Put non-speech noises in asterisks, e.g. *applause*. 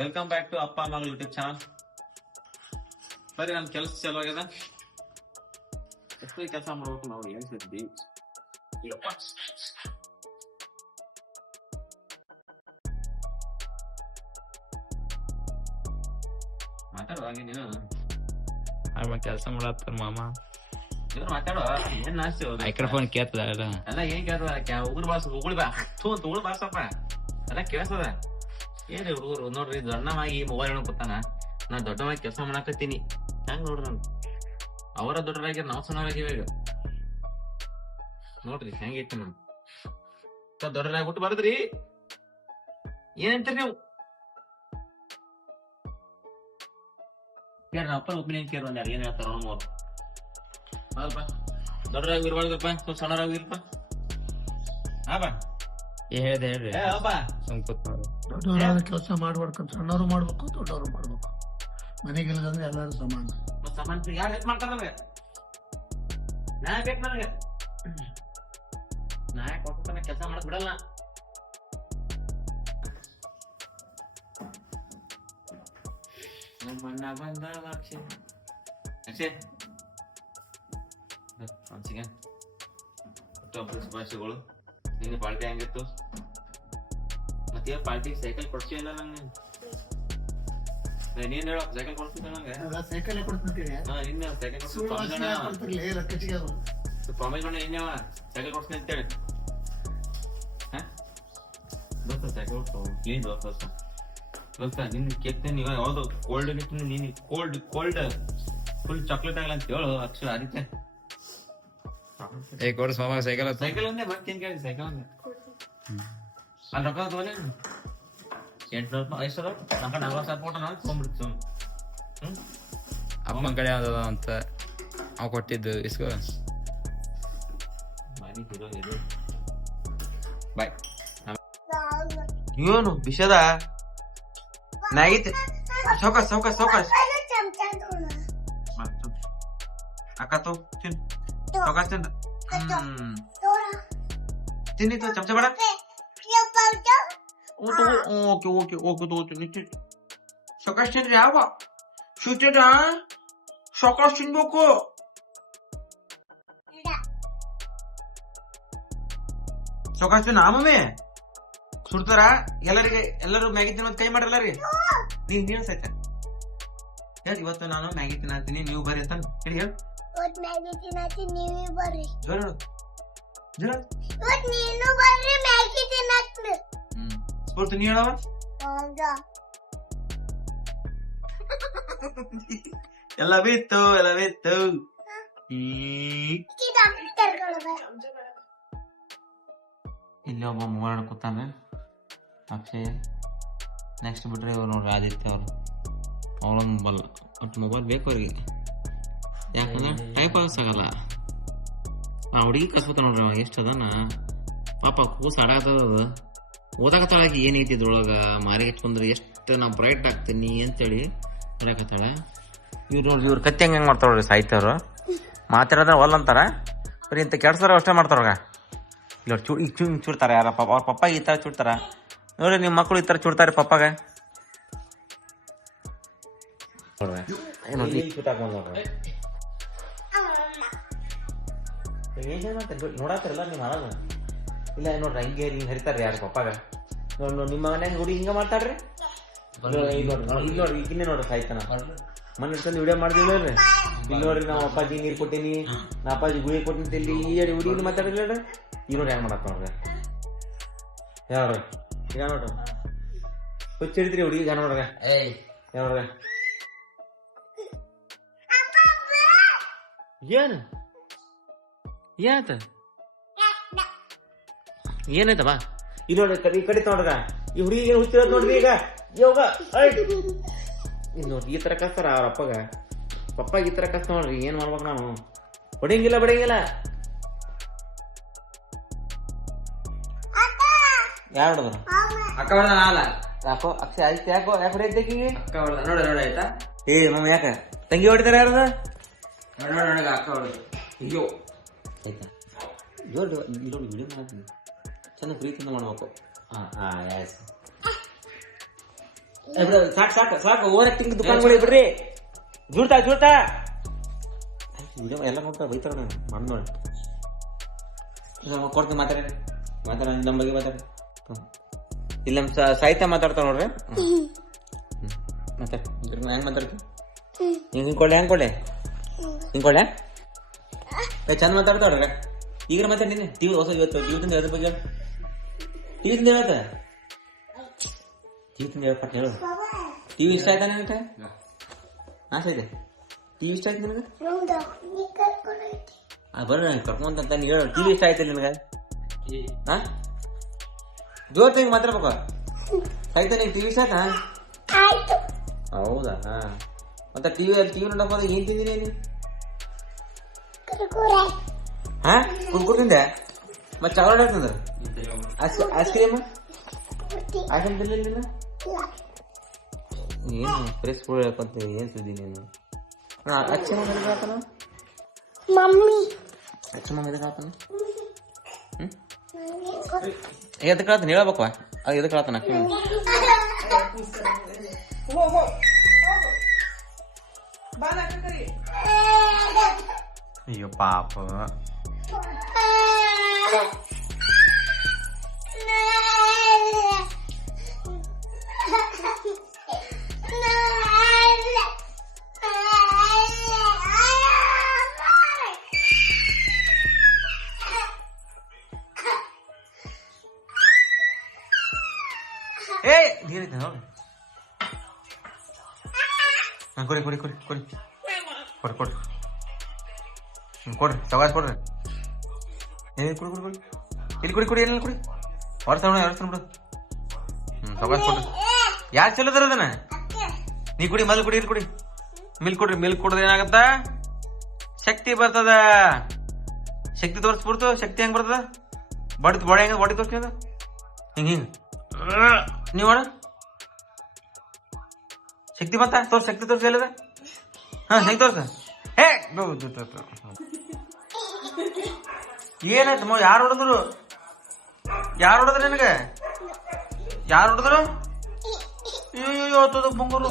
Welcome back to ಅಪ್ಪ ಅಮ್ಮ YouTube channel ಸರಿ ನನ್ನ ಕೆಲಸ ಚಲೋ ಆಗ್ಯದ ಎಷ್ಟು ಕೆಲಸ ಮಾಡ್ಬೇಕು ನಾವು? ಏನ್ ಸಿದ್ದಿ ಮಾತಾಡುವಾಗ ನೀನು? ಅವ ಕೆಲಸ ಮಾಡತ್ತಾರ ಮಾಮ. ಇವ್ರು ಮಾತಾಡುವ? ಏನ್ ನಾಸ್ತಿ? ಮೈಕ್ರೋಫೋನ್ ಕೇಳ್ತದ ಅಲ್ಲ ಏನ್ ಕೇಳ್ತದ? ಉಗುಳ್ ಉಗುರು ಬಾಸ್ ಉಗುಳಿ ಬಾ. ತೂ ಅಂತ ಉಗುಳು ಬಾಸಪ್ಪ ಅಲ್ಲ ಕೇಳಿಸ್ತದ ಏನ್ರಿ ಹುಡುಗರು? ನೋಡ್ರಿ ದೊಡ್ಡವಾಗಿ ಮೊಬೈಲ್ ಕೂತಾನ. ನಾ ದೊಡ್ಡವಾಗಿ ಕೆಲಸ ಮಾಡಾಕತ್ತೀನಿ. ಹೆಂಗ್ ನೋಡ್ರಿ ನಾನು ಅವರ ದೊಡ್ಡರಾಗಿ ನಾವು ಸಣ್ಣವರಾಗಿವೆ ಈಗ. ನೋಡ್ರಿ ಹೆಂಗೈತಿ ನಮ್ ದೊಡ್ಡರಾಗಿ ಬಿಟ್ಟು ಬರದ್ರಿ. ಏನಂತೀರಿ ನೀವು? ಕೇಳ್ರಿ ಅಪ್ಪನ ಒಪಿನಿಯನ್ ಕೇಳಿ ಒಂದ್ ಏನ್ ಹೇಳ್ತಾರ ಅವ್ನು ನೋಡ್ ಹೌದಪ್ಪ. ದೊಡ್ಡರಾಗಿ ಇರ್ಬಾರ್ದಪ್ಪ ಸ್ವಲ್ಪ ಸಣ್ಣರಾಗಿ ಇರ್ಪ ಹಾ ಬಾ. ಹೇಳ್ದೆ ಹೇಳ್ರಿ ಸುಮ್ ದೊಡ್ಡವರಾದ ಕೆಲಸ ಮಾಡ್ಬಾರ್ದು ಸಣ್ಣವರು ಮಾಡ್ಬೇಕು ದೊಡ್ಡವರು ಮಾಡ್ಬೇಕು. ಮನೆಗೆಲ್ಲದಂದ್ರೆ ಎಲ್ಲರೂ ಸಮಾನ. ಮತ್ತ್ ಸಮಾನ ಯಾರು ಹೆಲ್ಪ್ ಮಾಡ್ತಾರ ನನಗೆ? ನಾ ಬೇಕು ನನಗೆ? ನಾ ಯಾಕೆ ಕೆಲಸ ಮಾಡಕ್ ಬಿಡಲ್ಲ? ನಮ್ಮಣ್ಣ ಬಂದ ಅಕ್ಷಯ್ ಅಕ್ಷಯ್ ಒಂದ್ಸಿಗೆ ಶುಭಾಶಯಗಳು ನಿನ್ನೆ ಪಾರ್ಟಿ ಹೆಂಗಿತ್ತು ಮತ್ತೆ ಪಾರ್ಟಿ ಸೈಕಲ್ ಕೊಡ್ಸಿಲ್ಲ ನಂಗೆ ನೀನ್ ಹೇಳ ಸೈಕಲ್ ಕೊಡ್ಸಿದ್ದ ನಂಗೆ ಸೈಕಲ್ ಕೊಡ್ತೀನಿ ಹಾ ಇನ್ನ ಸೈಕಲ್ ಲಕ್ಕಚಿಗೆ ಪ್ರಾಮಿಸ್ ಮಾಡಿ ಏನ್ಯಾವ ಸೈಕಲ್ ಕೊಡ್ಸ್ತೀನಿ ಅಂತೇಳಿ? ದೋಸ್ತ ಸೈಕಲ್ ಕೊಡ್ಸು ಪ್ಲೀಸ್ ದೋಸ್ತ ದೋಸ್ತ ದೋಸ್ತ ನಿನ್ನ ಕೇಳ್ತೀನಿ ನೀವು ಯಾವ್ದು ಕೋಲ್ಡ್ ನೀನು ಕೋಲ್ಡ್ ಕೋಲ್ಡ್ ಫುಲ್ ಚಾಕ್ಲೇಟ್ ಆಗಲ್ಲ ಅಂತ ಹೇಳು ಅಕ್ಷರ ಆದಿತ್ಯ ಏ ಕೊಡ್ಸ್ ಮಾಮ ಸೈಕಲ್ ಸೈಕಲ್ ಒಂದೇ ಬರ್ತೀನಿ ಕೇಳಿ ಸೈಕಲ್ ಒಂದೇ. ಅಲ್ಲಿ ರೊಕ್ಕ ತಗೋಲೆ ಎಂಟ್ನೂರು ಸಾವಿರ ರೊಕ್ಕ ನಲ್ವತ್ತು ಸಾವಿರ ಕೊಟ್ಟು ನಾನು ತೊಗೊಂಡ್ಬಿಡ್ತು ಹ್ಮ್? ಅಪ್ಪನ ಕಡೆ ಯಾವ್ದದ ಅಂತ ಅವ್ ಕೊಟ್ಟಿದ್ದು ಇಸ್ಕೋ. ಬಾಯ್. ಏನು ಬಿಷದ ನಾಗಿತ್ತು ಸೌಕಾಸ್ ಸೌಕಾಸ್ ಸೌಕಾಸ್ ಅಕ್ಕ ತೋ ತಿನ್ ಸೌಕಾಸ್ ತಿನ್ ಹ್ಮ್ ತಿನ್ನಿತ್ತು ಚಮಚ ಬೇಡ ಓಕೆ ಓಕೆ ಓಕೆ ತಗೋತೀನಿ ತಿನ್ ಸೌಕಾಸ್ ತಿನ್ರಿ ಯಾವ ಶುಚಿದ ಸೌಕಾಸ್ ತಿನ್ಬೇಕು ಸೌಕಾಸ್ ತಿನ್ನ ಮಮ್ಮಿ ಸುಡ್ತಾರ ಎಲ್ಲರಿಗೆ ಎಲ್ಲರೂ ಮ್ಯಾಗಿ ತಿನ್ನೋದ್ ಕೈ ಮಾಡ್ರಲ್ಲ ರೀ ನೀನ್ ನೀನ್ ಸೈತ ಹೇಳಿ ಇವತ್ತು ನಾನು ಮ್ಯಾಗಿ ತಿನ್ನತ್ತೀನಿ ನೀವು ಬರ್ರಿ ಅಂತ ಹೇಳಿ ಹೇಳು ಇವತ್ ಮ್ಯಾಗಿ ನೀವೇ ಬರ್ರಿ ಜೋರ. ಜೋರ. ನೀನು ಬರ್ರಿ ಮ್ಯಾಗಿ ತಿನ್ನಕ್ ಹ್ಮ್ ಸ್ಫೂರ್ತಿ ನೀ ಹೇಳವ ಹೌದಾ ಎಲ್ಲ ಬಿತ್ತು ಎಲ್ಲ ಬಿತ್ತು ಈ ಇಲ್ಲಿ ಒಬ್ಬ ಮೊಬೈಲ್ ಕೂತಾನೆ. ಅಕ್ಷಯ್ ನೆಕ್ಸ್ಟ್ ಬಿಟ್ರೆ ಇವ್ರು ನೋಡ್ರಿ ಆದಿತ್ಯ ಅವ್ರು. ಅವಳೊಂದು ಬಲ್ಲ ಒಟ್ಟು ಮೊಬೈಲ್ ಬೇಕು ಅವ್ರಿಗೆ. ಯಾಕಂದ್ರೆ ಟೈಪ್ ಪಾಸ್ ಆಗಲ್ಲ ಆ ಹುಡುಗಿ ಕಸ್ಬೇಕು ನೋಡ್ರಿ ಅವ ಎಷ್ಟು ಅದಾನ ಪಾಪ ಕೂಸ್ ಆಡಾಕತ್ತದ ಓದಾಕತ್ತಾಳ ಆಕಿ ಏನೈತಿ ಇದ್ರೊಳಗ ಮಾರಿಗೆ ಹಚ್ಕೊಂಡ್ರೆ ಎಷ್ಟು ನಾ ಬ್ರೈಟ್ ಆಗ್ತೀನಿ ಅಂತೇಳಿ ಹೇಳಕತ್ತಾಳ ಇವ್ರು ನೋಡ್ರಿ ಇವ್ರು ಕತ್ತಿ ಹಂಗ ಹೆಂಗ್ ಮಾಡ್ತಾವ್ರಿ ನೋಡ್ರಿ ಸಾಹಿತ್ಯವ್ರು ಮಾತಾಡೋದ್ರ ಒಲ್ ಅಂತಾರ ಬರೀ ಇಂಥ ಕೆಡ್ಸಾರ ಅಷ್ಟೇ ಮಾಡ್ತಾರವಾಗ ಇಲ್ಲ ಚೂ ಈಗ ಚೂ ಚೂಡ್ತಾರ ಯಾರ ಪಾಪ ಅವ್ರ ಪಪ್ಪ ಈ ತರ ಚೂಡ್ತಾರ ನೋಡ್ರಿ ನಿಮ್ಮ ಮಕ್ಕಳು ಈ ತರ ಚೂಡ್ತಾರೆ ಪಪ್ಪಾಗ ನೋಡ್ರಿ ಏನ್ ನೋಡ್ರಿ ಈಗ ಮಾಡ್ತಾರೆ ನೋಡಾತಿರಲ್ಲ ನೀವು ಹಾಳಾಗ ಇಲ್ಲ ನೋಡ್ರಿ ಹಂಗೆ ಹಿಂಗೆ ಹರಿತಾರ್ರಿ ಯಾರು ಪಪ್ಪಾಗ. ನೋಡ್ ನೋಡಿ ನಿಮ್ಮ ಮನೆ ಹುಡುಗಿ ಹಿಂಗ ಮಾಡ್ತಾಡ್ರಿ ಇಲ್ಲಿ ನೋಡ್ರಿ ಇಲ್ಲಿ ನೋಡ್ರಿ ಸಾಯ್ತಾನ. ಮೊನ್ನೆ ತಂದು ವಿಡಿಯೋ ಮಾಡಿದಿಲ್ಲ ಇಲ್ಲಿ ನೋಡ್ರಿ ನಾವು ಅಪ್ಪಾಜಿ ನೀರು ಕೊಟ್ಟಿನಿ. ನಾ ಅಪ್ಪಾಜಿ ಗುಳಿ ಕೊಟ್ಟಿನಿ ಇಲ್ಲಿ ಈ ಹೇಳಿ ಹುಡುಗಿನ ಮಾತಾಡಿಲ್ಲ ಈ ನೋಡ್ರಿ ಹೆಂಗ್ ಮಾಡತ್ತ ನೋಡ್ರಿ? ಯಾರು ಈಗ ನೋಡ್ರಿ ಹುಚ್ಚಿಡ್ತೀರಿ ಹುಡುಗಿ ಜನ ನೋಡ್ರಿ. ಏಯ್. ನೋಡ್ರಿ? ಏನು? ಏನಾಯ್ತ? ಏನಾಯ್ತವ ಇಲ್ಲಿ ನೋಡ್ರಿ ಕಡಿ ಕಡಿತ ನೋಡ್ರ ಈ ಏನು ಹುಚ್ಚಿರೋದು ನೋಡ್ರಿ ಈಗ. ಯೋಗ *laughs* ನೋಡ್ರಿ ಈ ತರ ಕಸ್ತಾರ ಅವ್ರ ಅಪ್ಪಗ. ಪಪ್ಪಾಗ ಈ ತರ ಕಸ್ತ ನೋಡ್ರಿ ಏನ್ ಮಾಡ್ಬೇಕು ನಾವು? ಬಡಿಯಂಗಿಲ್ಲ. ಬಡಿಯಂಗಿಲ್ಲ ಯಾರು ಹೊಡೆದ್ರು? ಅಕ್ಕ ಹೊಡೆದ ನಾಲ ಯಾಕೋ ಅಕ್ಷಯ ಆಯ್ತು ಯಾಕೋ ಯಾಕೆ ಹೊಡೆಯಕ್ಕೆ ಅಕ್ಕ ಹೊಡೆದ. ನೋಡಿ ನೋಡಿ ಆಯ್ತಾ? ಏ ಮಮ್ಮ ಯಾಕ? ತಂಗಿ ಹೊಡಿತಾರ ಯಾರು ನೋಡಿ ನೋಡಿ ನೋಡಿ ಅಕ್ಕ ಹೊಡೆದ. ಅಯ್ಯೋ. ಆಯ್ತಾ? ಜೋರು ಇರೋ ವಿಡಿಯೋ ಮಾಡ್ತೀನಿ ಚೆನ್ನಾಗಿ ಪ್ರೀತಿಯಿಂದ ಮಾಡ್ಬೇಕು. ಹಾಂ ಹಾಂ ಎಸ್ ಸಾಕು ಸಾಕು ಸಾಕ್ ಓವರ್ ಆಕ್ಟಿಂಗ್ ದುಕಾನ್ಗಳು ಬಿಡ್ರಿ. ಜೂಡ್ತಾ ಜೂಡ್ತಾ. ವಿಡಿಯೋ ಎಲ್ಲ ನೋಡ್ತಾ ಬೈತಾರ ನಾನು ಮಾಡಿ ನೋಡಿ. ಕೊಡ್ತೀನಿ ಮಾತಾಡಿ. ಮಾತಾಡ ನಮ್ಮ ಬಗ್ಗೆ ಮಾತಾಡಿ. ಇಲ್ಲ ನಮ್ಮ ಸಾಹಿತ್ಯ ಮಾತಾಡ್ತಾವ ನೋಡ್ರಿ. ಮಾತಾಡಿ. ಹೆಂಗ್ ಮಾತಾಡ್ತೀನಿ ಹಿಂಗೆ ಹಿಂಗೆ ಕೊಡ್ಲೆ ಹೆಂಗ್ ಕೊಡ್ಲೆ? ಹಿಂಗ್ ಕೊಡ್ಲೆ? ಏ ಚಂದ ಮಾತಾಡ್ತಾವ್ರ ಈಗ ಮಾತ್ರ ನೀನು ಟಿವಿ ಹೊಸ ಇವತ್ತು ಟಿವಿ ತಿಂದ ಅದ್ರ ಬಗ್ಗೆ. ಟಿವಿ ತಿಂದ ಹೇಳತ್ತ ಟಿವಿ ತಿಂದ ಹೇಳ್ಪಟ್ಟು ಹೇಳು. ಟಿವಿ ಇಷ್ಟ ಆಯ್ತಾ ನಿನಗೆ? ಆಸೆ ಇದೆ. ಟಿವಿ ಇಷ್ಟ ಆಯ್ತು ನಿನಗೆ? ಆ ಬರ್ರಿ ನಂಗೆ ಕರ್ಕೊಂತ ನೀ ಹೇಳು. ಟಿವಿ ಇಷ್ಟ ಆಯ್ತು ನಿನಗೆ? ಹಾ ಜೋರ್ ತಿಂಗ್ ಮಾತಾಡ್ಬೇಕು. ಆಯ್ತಾ ನಿಂಗೆ ಟಿವಿ ಇಷ್ಟ ಆಯ್ತಾ? ಹೌದಾ? ಮತ್ತೆ ಟಿವಿ ಟಿವಿ ನೋಡಕ್ ಹೋದಾಗ ಏನ್ ತಿಂದಿನಿ ನೀನು? ಹಾ? ಕುರ್ಕುರ್ ತಿಂದೆ ಮತ್ತೆ ಚಾಕ್ಲೇಟ್ ಆಗ್ತದ ಐಸ್ ಕ್ರೀಮ್ ಐಸ್ ಕ್ರೀಮ್ ತಿನ್ಲಿಲ್ಲ ಇಲ್ಲ. ಏನು ಫ್ರೆಶ್ ಫುಡ್ ಹೇಳ್ಕೊಂತ ಏನು ಸುದ್ದಿ ನೀನು? ಅಚ್ಚ ಮಮ್ಮ ಎದಕ್ಕೆ ಮಮ್ಮಿ. ಅಚ್ಚ ಮಮ್ಮ. ಎದಕ್ಕೆ ಅದು ಎದಕ್ಕೆ ಆತನ ಅಚ್ಚ ಮಮ್ಮ ಅಯ್ಯೋ ಪಾಪ ಏ ನೀರಿದ್ದ ನೋಡಿ ಹಾ, ಕೊಡಿ ಕೊಡಿ ಕೊಡಿ ಕೊಡಿ ಕೊಡಿ ಕೊಡಿ ಹ್ಮ್, ಕೊಡ್ರಿ ಸವಾಸ್ ಕೊಡ್ರಿ. ಏ, ಕುಡಿ ಕುಡಿ ಕುಡಿ. ಇಲ್ಲಿ ಕುಡಿ ಕುಡಿ ಏನಿಲ್ಲ ಕುಡಿ? ಬಿಡು. ಹ್ಞೂ ಸವಾಸ್ ಕೊಡ್ರಿ. ಯಾರು ಚಲೋದ್ರ ಅದನ್ನ? ನೀ ಕುಡಿ, ಮಲ್ ಕುಡಿ, ಇಲ್ಲಿ ಕುಡಿ. ಮಿಲ್ಕ್ ಕೊಡ್ರಿ ಮಿಲ್ಕ್ ಕುಡಿದ್ರೆ ಏನಾಗತ್ತ? ಶಕ್ತಿ ಬರ್ತದ. ಶಕ್ತಿ ತೋರಿಸ್ಬಿಡ್ತು, ಶಕ್ತಿ ಹೆಂಗ್ ಬರ್ತದ? ಬಡ್ದು ಬಡ ಹೆಂಗ ಬಡಿ ಅದು? ಹಿಂಗ ಹಿಂಗ. ನೀವ್ ಶಕ್ತಿ ಬರ್ತಾ ತೋರ್ಸ, ಶಕ್ತಿ ತೋರ್ಸ್ ಹಾ, ಹೆಂಗ್ ತೋರ್ಸ? ಹೇ ಏನಾಯ್ತು ಮೋ ಯಾರು ಹೊಡೆದ್ರು? ಯಾರು ಹೊಡೆದ್ರು ನಿನಗೆ? ಯಾರು ಹೊಡೆದ್ರು? ಅಯ್ಯೋ ಬಂಗಾರು.